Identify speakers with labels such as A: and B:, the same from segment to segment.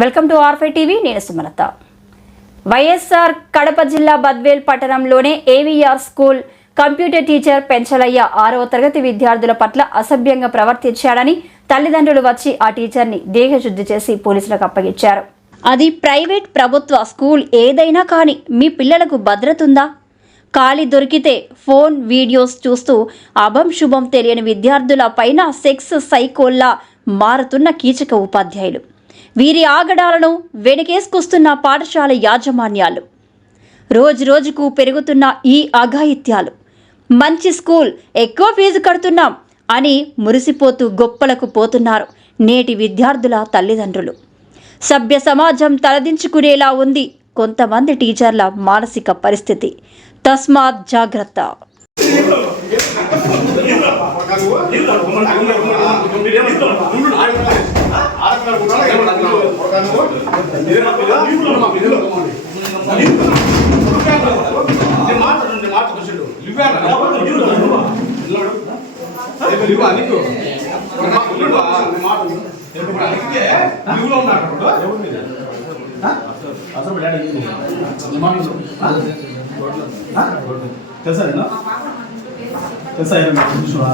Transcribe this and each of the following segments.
A: Welcome to R5 TV నేను సుమలత. వైఎస్ఆర్ కడప జిల్లా Badvel పట్టణంలోనే AVR school computer teacher Penchalaiah ఆరవ తరగతి విద్యార్థుల పట్ల అసభ్యంగా ప్రవర్తించాడని తల్లిదండ్రులు వచ్చి ఆ టీచర్ని దేహశుద్ధి చేసి పోలీసులకు అప్పగించారు. అది ప్రైవేట్ ప్రభుత్వ స్కూల్ ఏదైనా కానీ మీ పిల్లలకు భద్రత ఉందా? ఖాళీ దొరికితే ఫోన్ వీడియోస్ చూస్తూ అభం శుభం తెలియని విద్యార్థుల పైన సెక్స్ సైకోల్లా మారుతున్న కీచక ఉపాధ్యాయులు. వీరి ఆగడాలను వెనకేసుకొస్తున్న పాఠశాల యాజమాన్యాలు. రోజు రోజుకు పెరుగుతున్న ఈ అఘాయిత్యాలు. మంచి స్కూల్ ఎక్కువ ఫీజు కడుతున్నాం అని మురిసిపోతూ గొప్పలకు పోతున్నారు నేటి విద్యార్థుల తల్లిదండ్రులు. సభ్య సమాజం తలదించుకునేలా ఉంది కొంతమంది టీచర్ల మానసిక పరిస్థితి. తస్మాత్ జాగ్రత్త.
B: తెలుసా నేను? తెలుసా ఏమన్నా చూసావా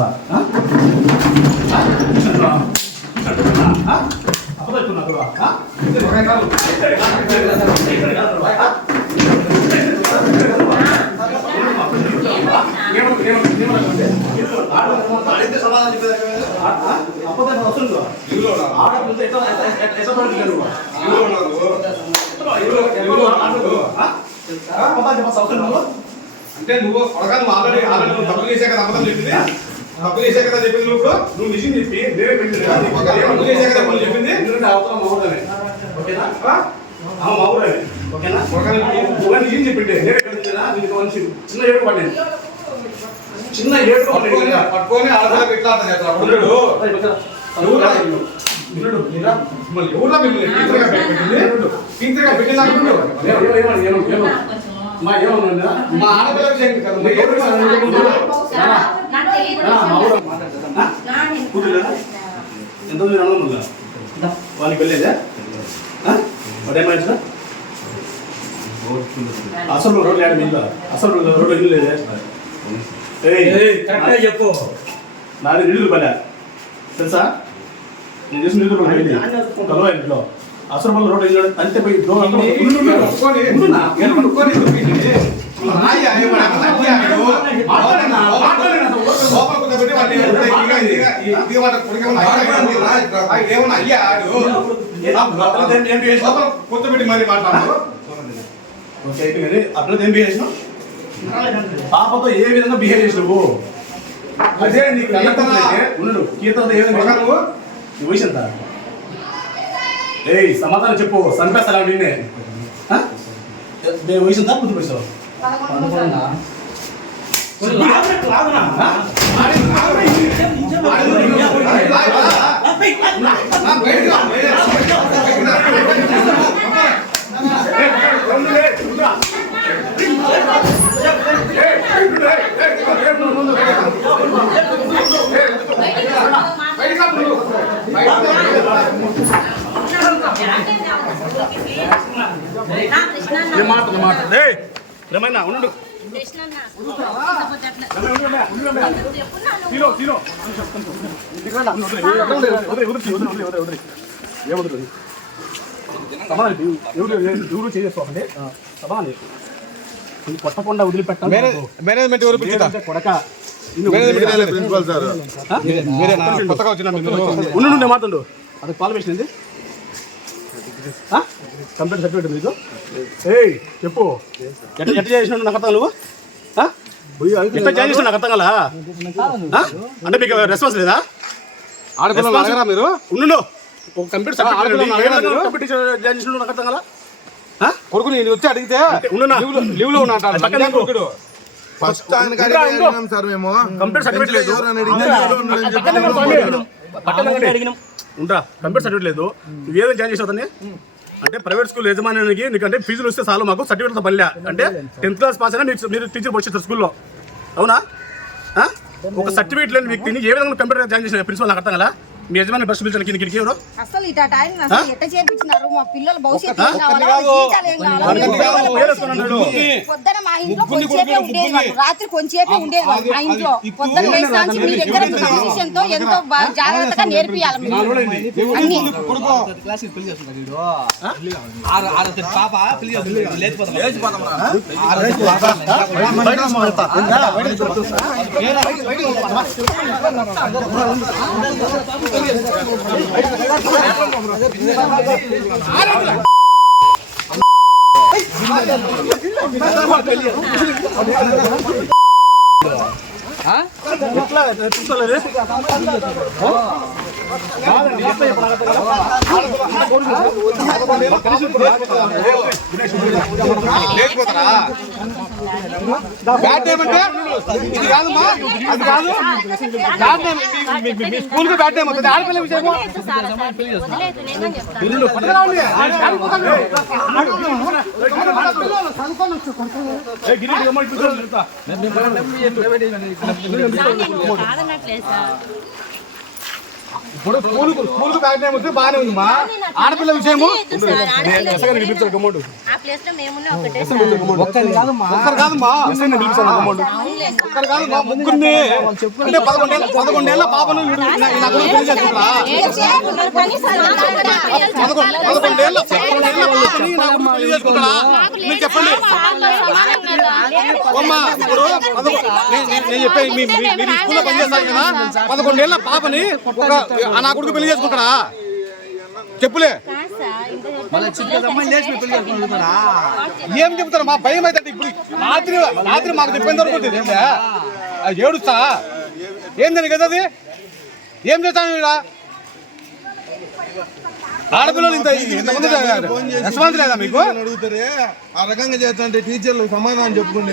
C: అంటే నువ్వు కొడగా నువ్వు ఆల్రెడీ ఆల్రెడీ నువ్వు తప్పు చేసే కదా అబద్ధం చెప్పింది? తప్పు చేసే కదా చెప్పింది నువ్వు? నువ్వు నిజం చెప్పి వేరే ఒక తప్పు చేసే కదా చెప్పింది? అవతల మౌడమే ఓకేనా? ఆ? మౌడమే ఓకేనా? నువ్వు నిజం చెప్పింది నేనే పెట్టిందా నీకు మనిషి చిన్న ఏడు పడింది చిన్న ఏడు పట్టుకొని ఆడపిల్లకి ఉన్నాడు ఎవరురా మిమ్మల్ని? టీచర్గా పెట్టింది. టీచర్గా పెట్టింది? మా ఏమన్నా మా ఆడపిల్లకి చేయండి కదా. మా
B: ఎంత వందలు వానికి వెళ్ళేదా వాడు ఏమైనా అసలు రోడ్లు ఏడ మీద అసలు రోడ్డు ఇల్లు లేదే?
D: చెప్పు.
B: నాది నిధులు పలే తెలుసా? నేను చేసిన నిధులు కలవా ఇంట్లో. అసలు వల్ల రోడ్డు అంతే పోయి డోర్
C: మరి మాట్లాడు
B: ఓకే అయితే అట్లా ఏం బిహేవ్ చేసినావు పాపతో ఏ విధంగా బిహేవ్ చేసినావు
C: అదే నీకు
B: కీర్తనైతే ఉండు కీర్తనతో ఏ విధంగా
C: నువ్వు
B: వయసు ఎంత ఏయ్ సమాధానం చెప్పు సంపేస్తారా నిన్నే ఆ? వయసు ఎంత పుట్టి ఏం మాట మాట రమణ ఉండు. ఎవరు కొట్టకుండా వదిలిపెట్టాలి
C: మేనేజ్మెంట్ ఎవరు పిలిచిదా
B: కొడక
C: మేనేజ్మెంట్ ప్రిన్సిపల్ సార్ మీరేనా కొత్తగా వచ్చిన
B: ఉండు మాట్లాడు అది క్వాలిఫికేషన్ ఏంది? కంప్లీట్ సర్టిఫికేట్ మీకు. ఏయ్ చెప్పు. ఎట్లా ఎట్లా చేసినావు నాకు అర్థం నువ్వు ఆ? ఎట్లా జాయిన్ చేసినావు నాకు అర్థం కదా అంటే మీకు రెస్పాన్స్ లేదా?
C: ఆడపిల్లలు అడగరా మీరు?
B: ఉండు ఒక కంప్యూటర్ జాయిన్ చేసినావు నాకు అర్థం కదా
C: కొడుకు నేను వచ్చి అడిగితే. లీవ్లో ఉన్నా.
E: ఫస్ట్ ఆయన
B: కంప్యూటర్ సర్టిఫికేట్ లేదు ఉండరా కంప్యూటర్ సర్టిఫికేట్ లేదు. నువ్వు ఏదో జాయిన్ చేసావు అతన్ని? అంటే ప్రైవేట్ స్కూల్ యజమానికి నీకంటే ఫీజులు వస్తే చాలు మాకు సర్టిఫికేట్ పల్లె. అంటే టెన్త్ క్లాస్ పాస్ అయినా మీకు మీరు టీచర్ వచ్చేస్తారు స్కూల్లో అవునా? ఒక సర్టిఫికేట్ లేని వ్యక్తిని ఏ విధంగా కంప్యూటర్ జాయిన్ చేసిన? ప్రిన్సిపల్ నాకు అర్థం కదా మీ యజమాని బస్సు పిలిచాను కిందకి ఎవరు?
D: అసలు ఇట టైం అసలు ఎట్ట చేర్పించినారు మా పిల్లల భవిష్యత్తు ఏం కావాలా? ఏం కావాలా? పొద్దున మా ఇంట్లో
C: కొడుకులు,
D: ఉండేది వాళ్ళు. రాత్రి కొంచెంసేపే ఉండేది వాళ్ళు. మా ఇంట్లో
C: ఇది
D: పొద్దున
C: ఇది
D: లేసాంచి మీ దగ్గర క్రమశిక్షణ తో ఎంతో జాగ్రత్తగా నేర్పియాలి మీరు. అన్ని.
B: হ্যাঁ?
C: లేచిపోతారా బ్యాట్ టైం అంటే ఇది కాదమ్మా అది కాదు బ్యాట్ టైం మీ- స్కూల్కి బ్యాట్ టైం అవుతుంది ఆడపిల్ల విషయము ఇప్పుడు స్కూల్ స్కూల్కి బ్యాట్ టైం వస్తే బాగానే ఉంది మా ఆడపిల్ల విషయము. ఒక్కరు
B: పిలిచారు గమ్మడు
C: ఒక్కరు కాదమ్మా. ముగ్గురిని అంటే పదకొండేళ్ళ పదకొండేళ్ళ పాపను పదకొండేళ్ళ పదకొండేళ్ళ పాపని నా కొడుకు పెళ్ళి చేసుకుంటారా మీరు చెప్పండి. ఇప్పుడు నేను- నేను- నేను చెప్పే మీ మీ- మీరు ఈ స్కూల్లో పనిచేస్తారు కదా? పదకొండేళ్ళ పాపని ఒక ఆ నా కొడుకు పెళ్ళి చేసుకుంటారా చెప్పులే. ఏం చెప్తారు? మా భయం అయితే ఇప్పుడు. రాత్రి రాత్రి మాకు చెప్పేంత వరకు ఏడుస్తా? ఏందని కదా అది? ఏం చేస్తాను ఆడపిల్లలు ఇంత ఇంతమంది రెస్పాన్స్ లేదా మీకు?
E: అడుగుతారే? ఆ రకంగా చేస్తా అంటే టీచర్లు సమాధానం చెప్పుకుంటే